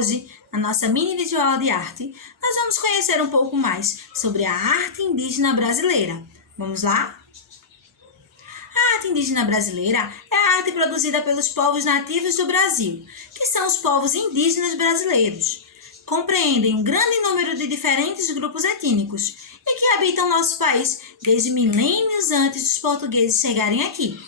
hoje, na nossa mini videoaula de arte, nós vamos conhecer um pouco mais sobre a arte indígena brasileira. Vamos lá? A arte indígena brasileira é a arte produzida pelos povos nativos do Brasil, que são os povos indígenas brasileiros. Compreendem um grande número de diferentes grupos étnicos e que habitam nosso país desde milênios antes dos portugueses chegarem aqui.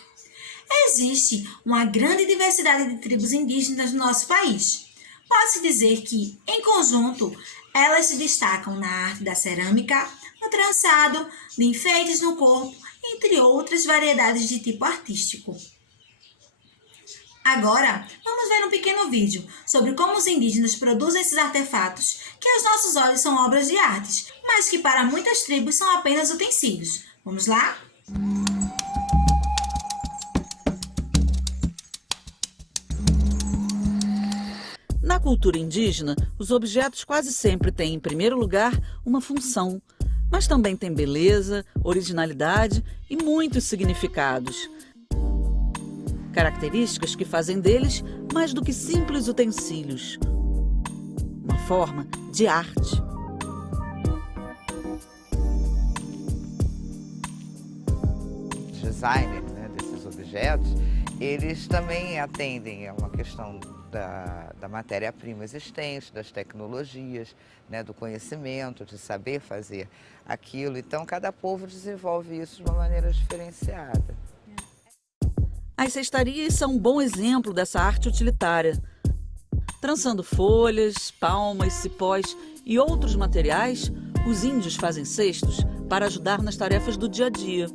Existe uma grande diversidade de tribos indígenas no nosso país. Pode-se dizer que, em conjunto, elas se destacam na arte da cerâmica, no trançado, de enfeites no corpo, entre outras variedades de tipo artístico. Agora, vamos ver um pequeno vídeo sobre como os indígenas produzem esses artefatos que aos nossos olhos são obras de arte, mas que para muitas tribos são apenas utensílios. Vamos lá? Na cultura indígena, os objetos quase sempre têm, em primeiro lugar, uma função, mas também têm beleza, originalidade e muitos significados. Características que fazem deles mais do que simples utensílios. Uma forma de arte. Designer, né, desses objetos, eles também atendem a uma questão da matéria-prima existente, das tecnologias, né, do conhecimento, de saber fazer aquilo. Então, cada povo desenvolve isso de uma maneira diferenciada. As cestarias são um bom exemplo dessa arte utilitária. Trançando folhas, palmas, cipós e outros materiais, os índios fazem cestos para ajudar nas tarefas do dia a dia.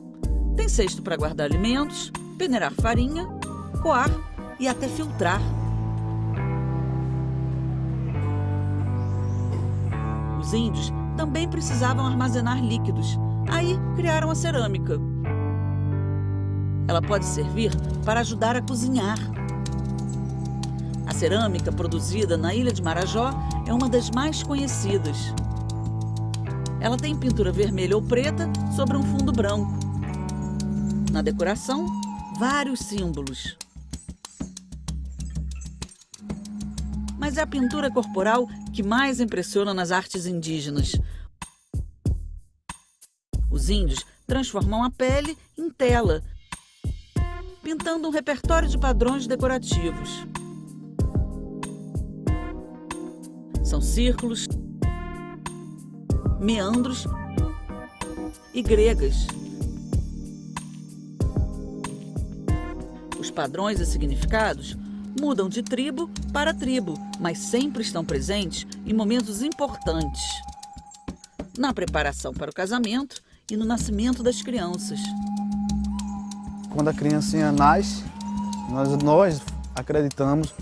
Tem cesto para guardar alimentos, peneirar farinha, coar e até filtrar. Os índios também precisavam armazenar líquidos. Aí criaram a cerâmica. Ela pode servir para ajudar a cozinhar. A cerâmica produzida na ilha de Marajó é uma das mais conhecidas. Ela tem pintura vermelha ou preta sobre um fundo branco. Na decoração, vários símbolos. Mas é a pintura corporal que mais impressiona nas artes indígenas. Os índios transformam a pele em tela, pintando um repertório de padrões decorativos. São círculos, meandros e gregas. Os padrões e significados mudam de tribo para tribo, mas sempre estão presentes em momentos importantes. Na preparação para o casamento e no nascimento das crianças. Quando a criancinha nasce, nós acreditamos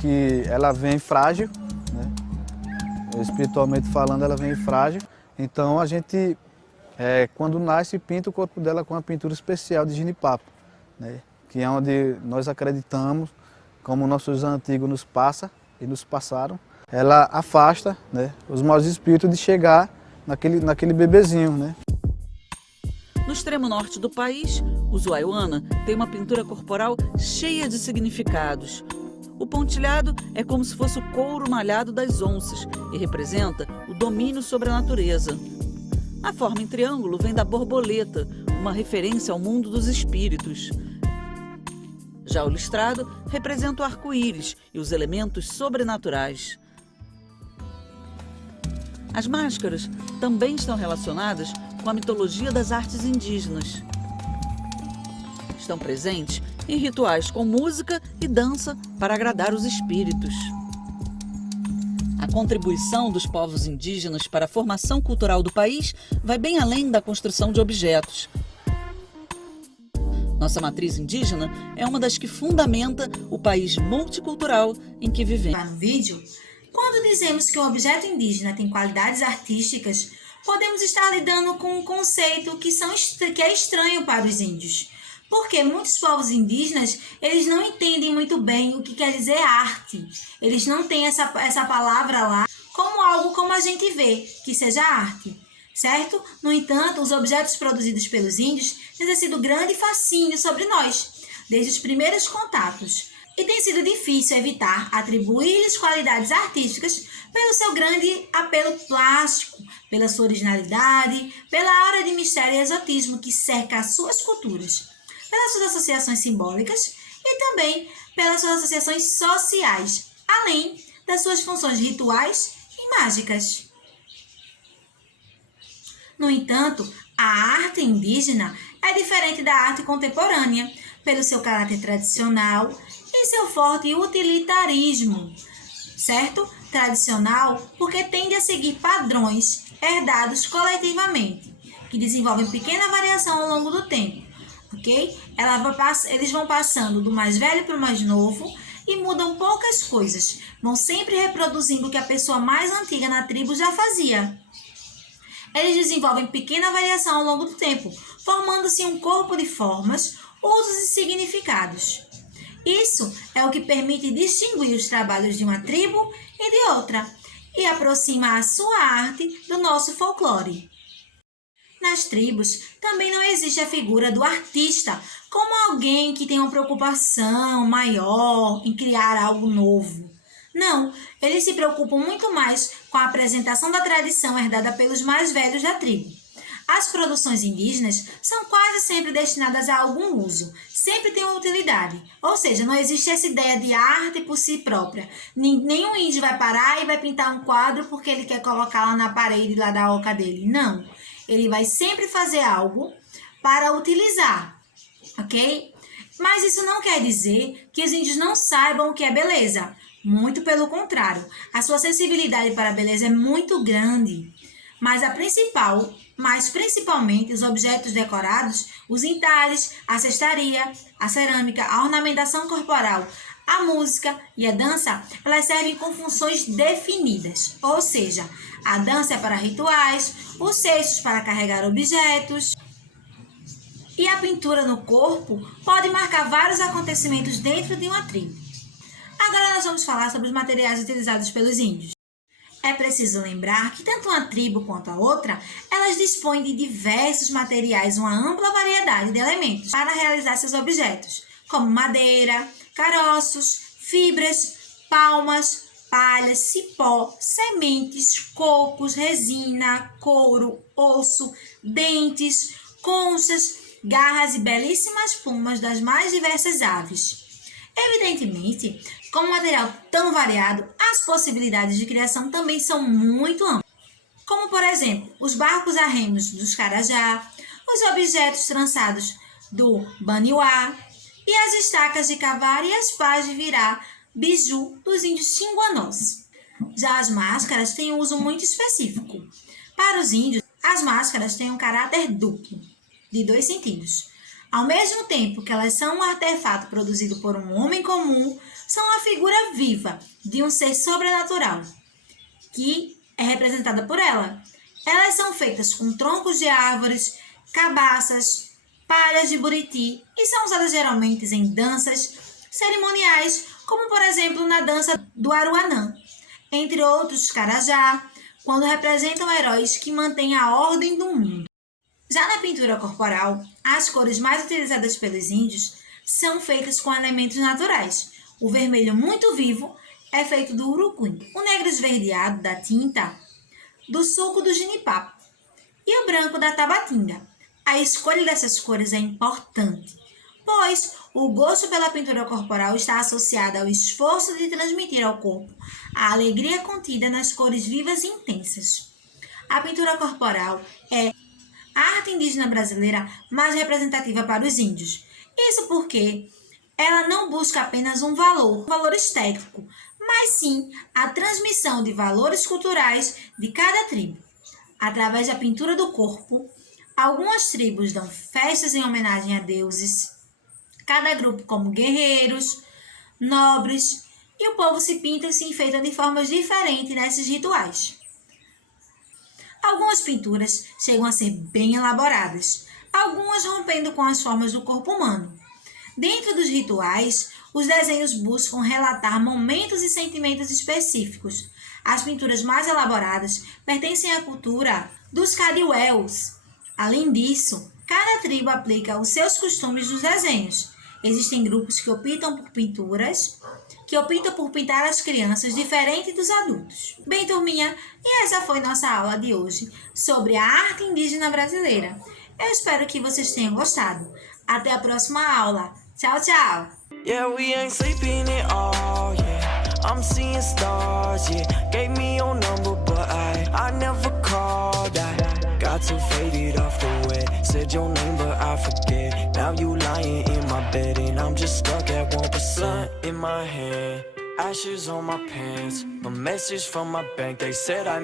que ela vem frágil, né? Espiritualmente falando, ela vem frágil. Então a gente, quando nasce, pinta o corpo dela com uma pintura especial de jenipapo, né? Que é onde nós acreditamos, como nossos antigos nos passa e nos passaram, ela afasta, né, os maus espíritos de chegar naquele bebezinho, né? No extremo norte do país, o Zuaiuana tem uma pintura corporal cheia de significados. O pontilhado é como se fosse o couro malhado das onças e representa o domínio sobre a natureza. A forma em triângulo vem da borboleta, uma referência ao mundo dos espíritos. Já o listrado representa o arco-íris e os elementos sobrenaturais. As máscaras também estão relacionadas com a mitologia das artes indígenas. Estão presentes em rituais com música e dança para agradar os espíritos. A contribuição dos povos indígenas para a formação cultural do país vai bem além da construção de objetos. Nossa matriz indígena é uma das que fundamenta o país multicultural em que vivemos. No vídeo, quando dizemos que um objeto indígena tem qualidades artísticas, podemos estar lidando com um conceito que é estranho para os índios. Porque muitos povos indígenas, eles não entendem muito bem o que quer dizer arte. Eles não têm essa palavra lá como algo como a gente vê, que seja arte. Certo? No entanto, os objetos produzidos pelos índios têm exercido grande fascínio sobre nós, desde os primeiros contatos. e tem sido difícil evitar atribuir-lhes qualidades artísticas pelo seu grande apelo plástico, pela sua originalidade, pela aura de mistério e exotismo que cerca as suas culturas, pelas suas associações simbólicas e também pelas suas associações sociais, além das suas funções rituais e mágicas. No entanto, a arte indígena é diferente da arte contemporânea, pelo seu caráter tradicional e seu forte utilitarismo, certo? Tradicional porque tende a seguir padrões herdados coletivamente, que desenvolvem pequena variação ao longo do tempo, ok? Eles vão passando do mais velho para o mais novo e mudam poucas coisas, vão sempre reproduzindo o que a pessoa mais antiga na tribo já fazia. Eles desenvolvem pequena variação ao longo do tempo, formando-se um corpo de formas, usos e significados. Isso é o que permite distinguir os trabalhos de uma tribo e de outra, e aproxima a sua arte do nosso folclore. Nas tribos, também não existe a figura do artista como alguém que tem uma preocupação maior em criar algo novo. Não, eles se preocupam muito mais com a apresentação da tradição herdada pelos mais velhos da tribo. As produções indígenas são quase sempre destinadas a algum uso, sempre tem uma utilidade. Ou seja, não existe essa ideia de arte por si própria. Nenhum índio vai parar e vai pintar um quadro porque ele quer colocar lá na parede lá da oca dele. Não, ele vai sempre fazer algo para utilizar, ok? Mas isso não quer dizer que os índios não saibam o que é beleza. Muito pelo contrário, a sua sensibilidade para a beleza é muito grande. Mas principalmente os objetos decorados, os entalhes, a cestaria, a cerâmica, a ornamentação corporal, a música e a dança, elas servem com funções definidas. Ou seja, a dança é para rituais, os cestos para carregar objetos. E a pintura no corpo pode marcar vários acontecimentos dentro de uma tribo. Agora nós vamos falar sobre os materiais utilizados pelos índios. É preciso lembrar que tanto uma tribo quanto a outra, elas dispõem de diversos materiais, uma ampla variedade de elementos para realizar seus objetos, como madeira, caroços, fibras, palmas, palhas, cipó, sementes, cocos, resina, couro, osso, dentes, conchas, garras e belíssimas plumas das mais diversas aves. Evidentemente, com um material tão variado, as possibilidades de criação também são muito amplas. Como, por exemplo, os barcos a remos dos Carajá, os objetos trançados do Baniuá e as estacas de cavar e as pás de virar biju dos índios xinguanós. Já as máscaras têm um uso muito específico. Para os índios, as máscaras têm um caráter duplo, de 2 sentidos. Ao mesmo tempo que elas são um artefato produzido por um homem comum, são a figura viva de um ser sobrenatural, que é representada por ela. Elas são feitas com troncos de árvores, cabaças, palhas de buriti e são usadas geralmente em danças cerimoniais, como por exemplo na dança do Aruanã, entre outros Carajá, quando representam heróis que mantêm a ordem do mundo. Já na pintura corporal, as cores mais utilizadas pelos índios são feitas com elementos naturais. O vermelho muito vivo é feito do urucum, o negro esverdeado da tinta do suco do jenipapo e o branco da tabatinga. A escolha dessas cores é importante, pois o gosto pela pintura corporal está associado ao esforço de transmitir ao corpo a alegria contida nas cores vivas e intensas. A pintura corporal é a arte indígena brasileira mais representativa para os índios. Isso porque ela não busca apenas um valor estético, mas sim a transmissão de valores culturais de cada tribo. Através da pintura do corpo, algumas tribos dão festas em homenagem a deuses, cada grupo como guerreiros, nobres, e o povo se pinta e se enfeita de formas diferentes nesses rituais. Algumas pinturas chegam a ser bem elaboradas, algumas rompendo com as formas do corpo humano. Dentro dos rituais, os desenhos buscam relatar momentos e sentimentos específicos. As pinturas mais elaboradas pertencem à cultura dos Cariuéus. Além disso, cada tribo aplica os seus costumes nos desenhos. Existem grupos que optam por pintar as crianças diferente dos adultos. Bem, turminha, e essa foi nossa aula de hoje sobre a arte indígena brasileira. Eu espero que vocês tenham gostado. Até a próxima aula. Tchau, tchau! Yeah, we ain't sleeping at all, yeah. I'm seeing stars, yeah. Gave me your number, but I never called. I got too faded off the wet. Said your name, but I forget. Now you lying in my bed, and I'm just stuck at 1% in my hand. Ashes on my pants, a message from my bank. They said I